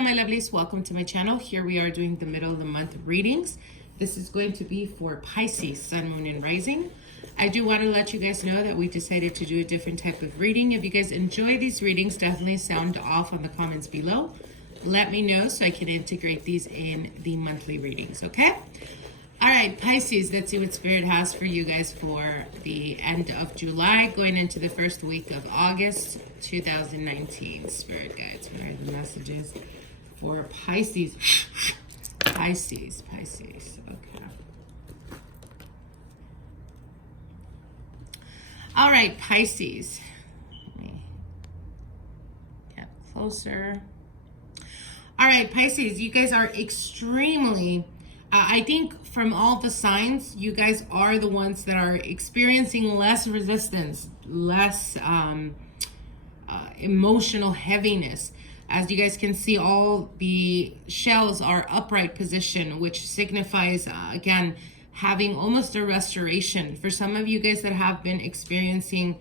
Hello my lovelies, welcome to my channel. Here we are doing the middle of the month readings. This is going to be for Pisces, Sun, Moon, and Rising. I do want to let you guys know that we decided to do a different type of reading. If you guys enjoy these readings, definitely sound off on the comments below. Let me know so I can integrate these in the monthly readings, okay? All right, Pisces, let's see what Spirit has for you guys for the end of July, going into the first week of August 2019. Spirit guides, what are the messages for Pisces? Pisces, okay. All right, Pisces. Let me get closer. All right, Pisces, you guys are extremely... I think from all the signs, you guys are the ones that are experiencing less resistance, less emotional heaviness. As you guys can see, all the shells are upright position, which signifies, again, having almost a restoration. For some of you guys that have been experiencing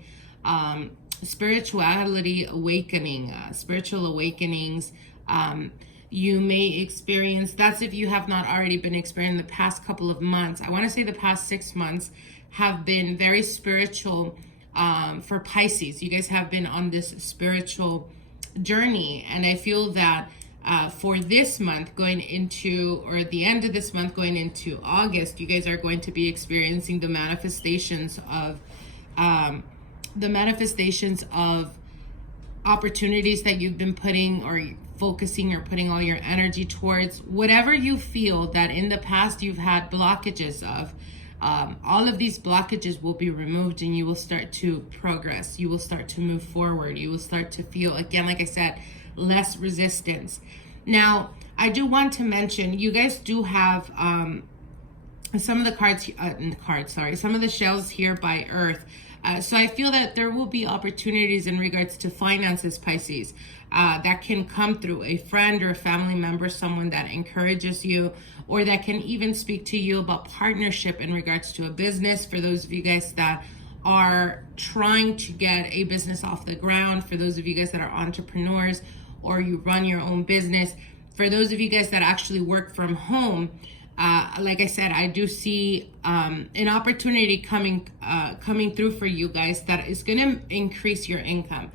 spirituality awakening, spiritual awakenings, you may experience, that's if you have not already been experiencing the past couple of months. I want to say the past 6 months have been very spiritual for Pisces. You guys have been on this spiritual journey. And I feel that for this month going into, or at the end of this month going into August, you guys are going to be experiencing the manifestations of opportunities that you've been putting or focusing or putting all your energy towards. Whatever you feel that in the past you've had blockages of, all of these blockages will be removed and you will start to progress. You will start to move forward. You will start to feel, again, like I said, less resistance. Now, I do want to mention, you guys do have some of the some of the shells here by Earth. So I feel that there will be opportunities in regards to finances, Pisces, that can come through a friend or a family member, someone that encourages you, or that can even speak to you about partnership in regards to a business. For those of you guys that are trying to get a business off the ground, for those of you guys that are entrepreneurs or you run your own business, for those of you guys that actually work from home, like I said, I do see an opportunity coming through for you guys that is going to increase your income.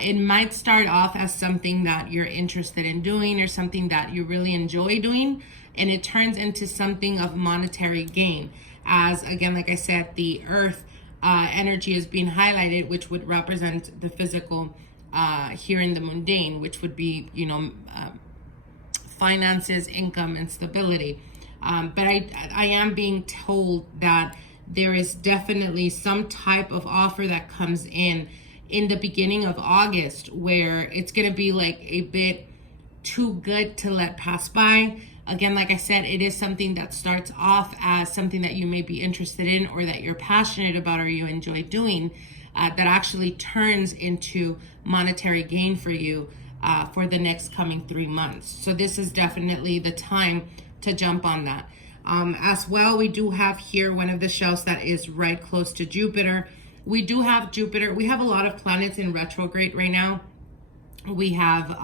It might start off as something that you're interested in doing or something that you really enjoy doing, and it turns into something of monetary gain. As, again, like I said, the Earth energy is being highlighted, which would represent the physical here in the mundane, which would be, finances, income, and stability. But I am being told that there is definitely some type of offer that comes in the beginning of August, where it's going to be like a bit too good to let pass by. Again, like I said, it is something that starts off as something that you may be interested in or that you're passionate about or you enjoy doing, that actually turns into monetary gain for you for the next coming 3 months. So this is definitely the time to jump on that. As well, we do have here one of the shells that is right close to Jupiter. We do have Jupiter. We have a lot of planets in retrograde right now. We have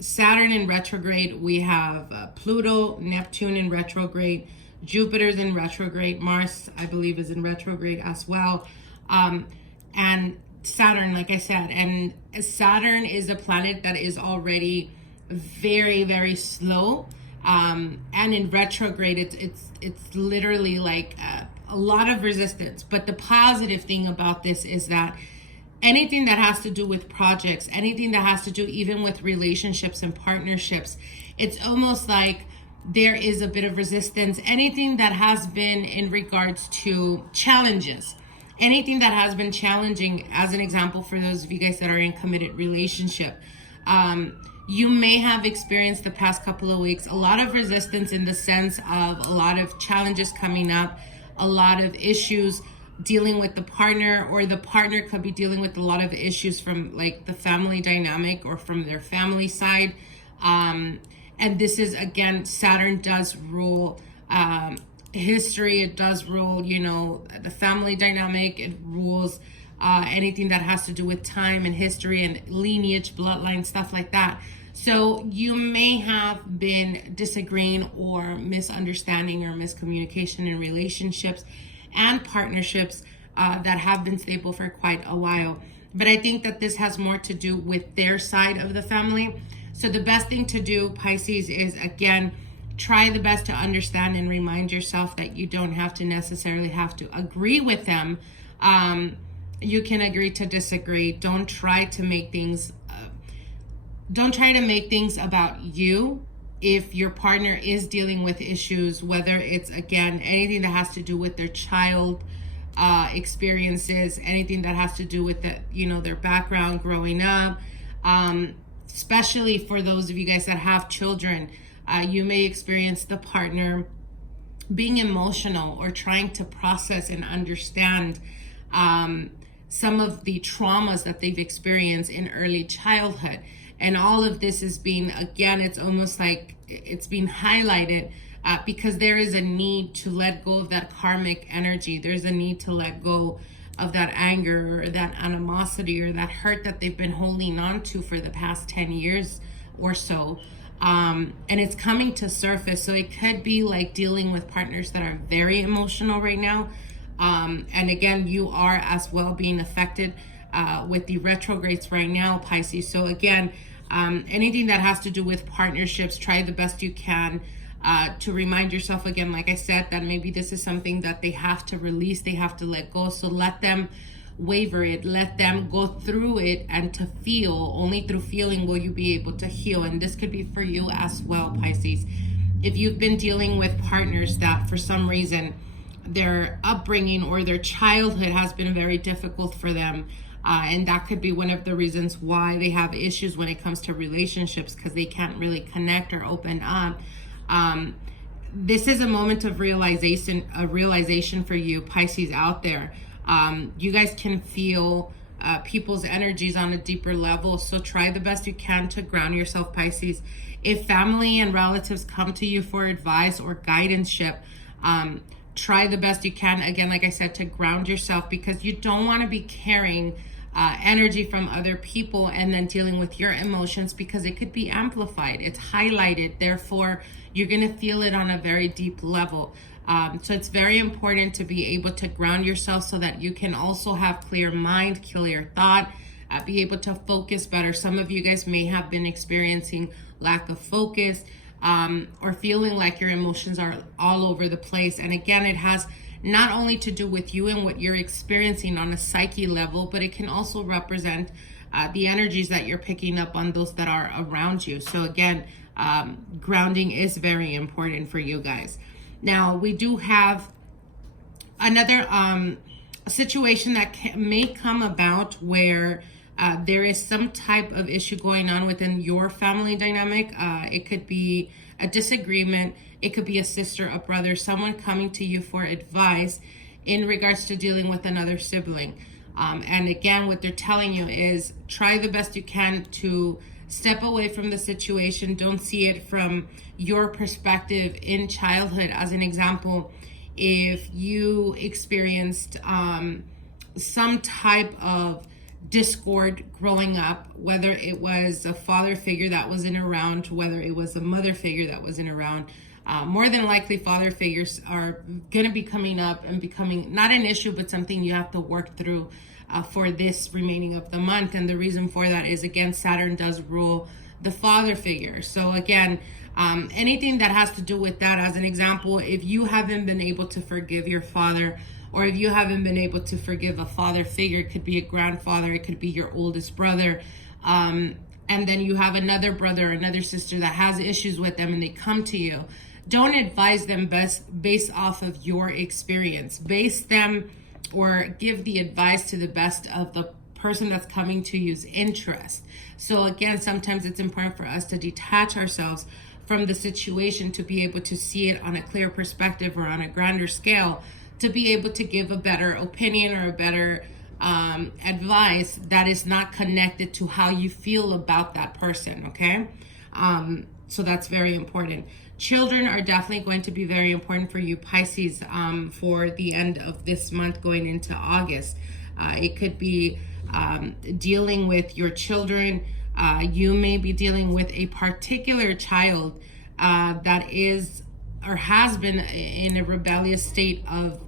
Saturn in retrograde. We have Pluto, Neptune in retrograde. Jupiter's in retrograde. Mars, I believe, is in retrograde as well. And Saturn, like I said, and Saturn is a planet that is already very, very slow, and in retrograde it's literally like a lot of resistance. But the positive thing about this is that anything that has to do with projects, anything that has to do even with relationships and partnerships, it's almost like there is a bit of resistance. Anything that has been in regards to challenges, anything that has been challenging, as an example, for those of you guys that are in committed relationship, you may have experienced the past couple of weeks a lot of resistance in the sense of a lot of challenges coming up, a lot of issues dealing with the partner, or the partner could be dealing with a lot of issues from like the family dynamic or from their family side. And this is, again, Saturn does rule history. It does rule, the family dynamic. It rules anything that has to do with time and history and lineage, bloodline, stuff like that. So you may have been disagreeing or misunderstanding or miscommunication in relationships and partnerships that have been stable for quite a while. But I think that this has more to do with their side of the family. So the best thing to do, Pisces, is again, try the best to understand and remind yourself that you don't have to necessarily have to agree with them. You can agree to disagree. Don't try to make things about you. If your partner is dealing with issues, whether it's, again, anything that has to do with their child experiences, anything that has to do with their background growing up, especially for those of you guys that have children, you may experience the partner being emotional or trying to process and understand some of the traumas that they've experienced in early childhood. And all of this is being, again, it's almost like it's being highlighted because there is a need to let go of that karmic energy. There's a need to let go of that anger or that animosity or that hurt that they've been holding on to for the past 10 years or so. And it's coming to surface. So it could be like dealing with partners that are very emotional right now. And again, you are as well being affected with the retrogrades right now, Pisces. So again, anything that has to do with partnerships, try the best you can to remind yourself, again, like I said, that maybe this is something that they have to release, they have to let go. So let them waver it, let them go through it, and to feel. Only through feeling will you be able to heal. And this could be for you as well, Pisces. If you've been dealing with partners that for some reason their upbringing or their childhood has been very difficult for them, and that could be one of the reasons why they have issues when it comes to relationships, because they can't really connect or open up. This is a moment of realization for you, Pisces, out there. You guys can feel people's energies on a deeper level, so try the best you can to ground yourself, Pisces. If family and relatives come to you for advice or guidanceship, try the best you can, again, like I said, to ground yourself, because you don't want to be carrying energy from other people and then dealing with your emotions, because it could be amplified, it's highlighted, therefore you're going to feel it on a very deep level. So it's very important to be able to ground yourself so that you can also have clear mind, clear thought, be able to focus better. Some of you guys may have been experiencing lack of focus, or feeling like your emotions are all over the place. And again, it has not only to do with you and what you're experiencing on a psyche level, but it can also represent the energies that you're picking up on those that are around you. So again, grounding is very important for you guys. Now, we do have another situation that may come about where there is some type of issue going on within your family dynamic. It could be a disagreement. It could be a sister, a brother, someone coming to you for advice in regards to dealing with another sibling. And again, what they're telling you is try the best you can to step away from the situation. Don't see it from your perspective in childhood. As an example, if you experienced some type of discord growing up, whether it was a father figure that wasn't around, whether it was a mother figure that wasn't around, more than likely father figures are going to be coming up and becoming not an issue, but something you have to work through for this remaining of the month. And the reason for that is, again, Saturn does rule the father figure. So again, anything that has to do with that, as an example, if you haven't been able to forgive your father, or if you haven't been able to forgive a father figure, it could be a grandfather, it could be your oldest brother, and then you have another brother or another sister that has issues with them and they come to you, don't advise them based off of your experience. Base them or give the advice to the best of the person that's coming to you's interest. So again, sometimes it's important for us to detach ourselves from the situation to be able to see it on a clear perspective or on a grander scale, to be able to give a better opinion or a better advice that is not connected to how you feel about that person, okay? So that's very important. Children are definitely going to be very important for you, Pisces, for the end of this month going into August. It could be dealing with your children. You may be dealing with a particular child that is or has been in a rebellious state of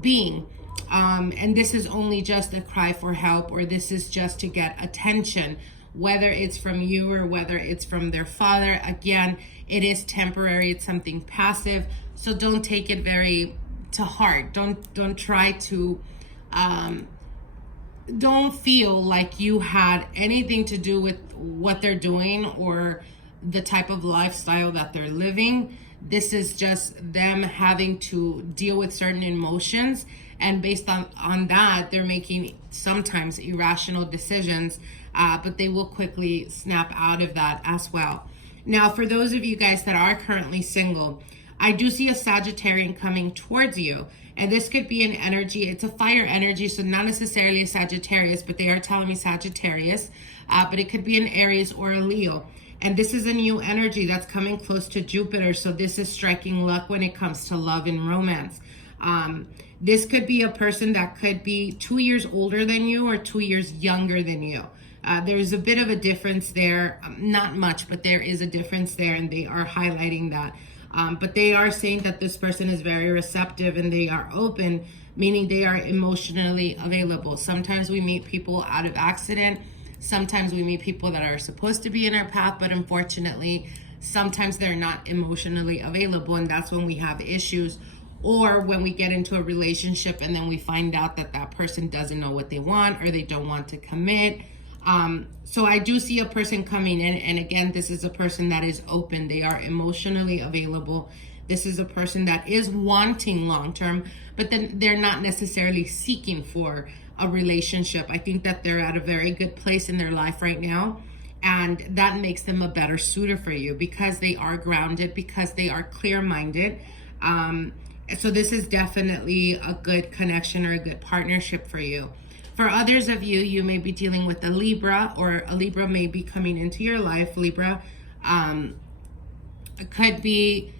being. And this is only just a cry for help, or this is just to get attention, whether it's from you or whether it's from their father. Again, it is temporary. It's something passive. So don't take it very to heart. Don't try to, don't feel like you had anything to do with what they're doing or the type of lifestyle that they're living. This is just them having to deal with certain emotions, and based on that, they're making sometimes irrational decisions, but they will quickly snap out of that as well. Now, for those of you guys that are currently single, I do see a Sagittarian coming towards you, and this could be an energy. It's a fire energy, so not necessarily a Sagittarius, but they are telling me Sagittarius, but it could be an Aries or a Leo. And this is a new energy that's coming close to Jupiter. So this is striking luck when it comes to love and romance. This could be a person that could be 2 years older than you or 2 years younger than you. There's a bit of a difference there. Not much, but there is a difference there, and they are highlighting that. But they are saying that this person is very receptive and they are open, meaning they are emotionally available. Sometimes we meet people out of accident. Sometimes we meet people that are supposed to be in our path, but unfortunately, sometimes they're not emotionally available, and that's when we have issues, or when we get into a relationship and then we find out that that person doesn't know what they want or they don't want to commit. So I do see a person coming in, and again, this is a person that is open. They are emotionally available. This is a person that is wanting long-term, but then they're not necessarily seeking for a relationship. I think that they're at a very good place in their life right now, and that makes them a better suitor for you because they are grounded, because they are clear-minded. So this is definitely a good connection or a good partnership for you. For others of you, you may be dealing with a Libra, or a Libra may be coming into your life. Libra could be,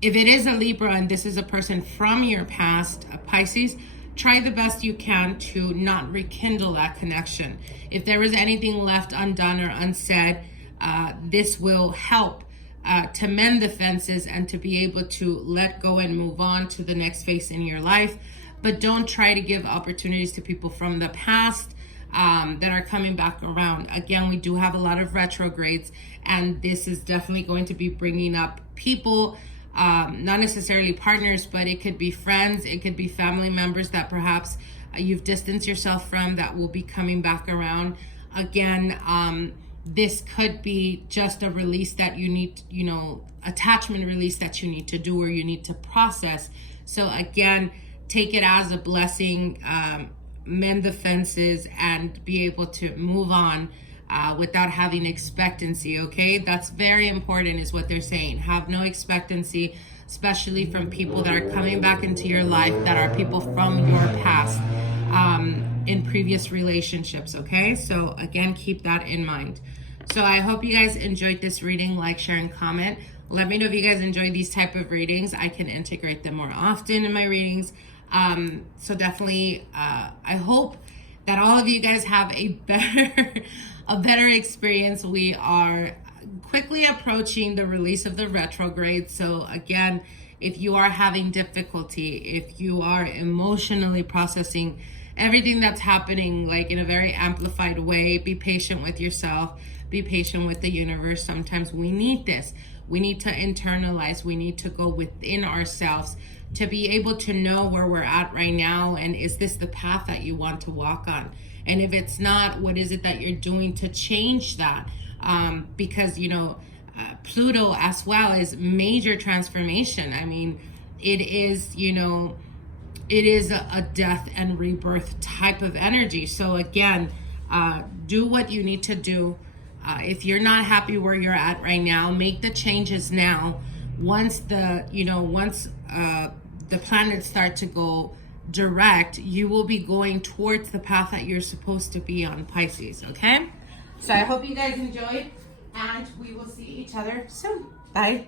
if it is a Libra and this is a person from your past, a Pisces, try the best you can to not rekindle that connection. If there was anything left undone or unsaid, this will help to mend the fences and to be able to let go and move on to the next phase in your life. But don't try to give opportunities to people from the past that are coming back around. Again, we do have a lot of retrogrades, and this is definitely going to be bringing up people, not necessarily partners, but it could be friends, it could be family members that perhaps you've distanced yourself from that will be coming back around. Again, this could be just a release that you need, attachment release that you need to do or you need to process. So again, take it as a blessing, mend the fences, and be able to move on without having expectancy, okay? That's very important is what they're saying. Have no expectancy, especially from people that are coming back into your life that are people from your past in previous relationships, okay? So again, keep that in mind. So I hope you guys enjoyed this reading. Like, share, and comment. Let me know if you guys enjoy these type of readings. I can integrate them more often in my readings. So definitely, I hope that all of you guys have a better experience. We are quickly approaching the release of the retrograde. So again, if you are having difficulty, if you are emotionally processing everything that's happening like in a very amplified way, be patient with yourself, be patient with the universe. Sometimes we need this. We need to internalize. We need to go within ourselves to be able to know where we're at right now, and is this the path that you want to walk on? And if it's not, what is it that you're doing to change that? Because Pluto as well is major transformation. I mean, it is a death and rebirth type of energy. So again, do what you need to do. If you're not happy where you're at right now, make the changes now. Once the planets start to go direct, you will be going towards the path that you're supposed to be on, Pisces, okay? So I hope you guys enjoyed, and we will see each other soon. Bye.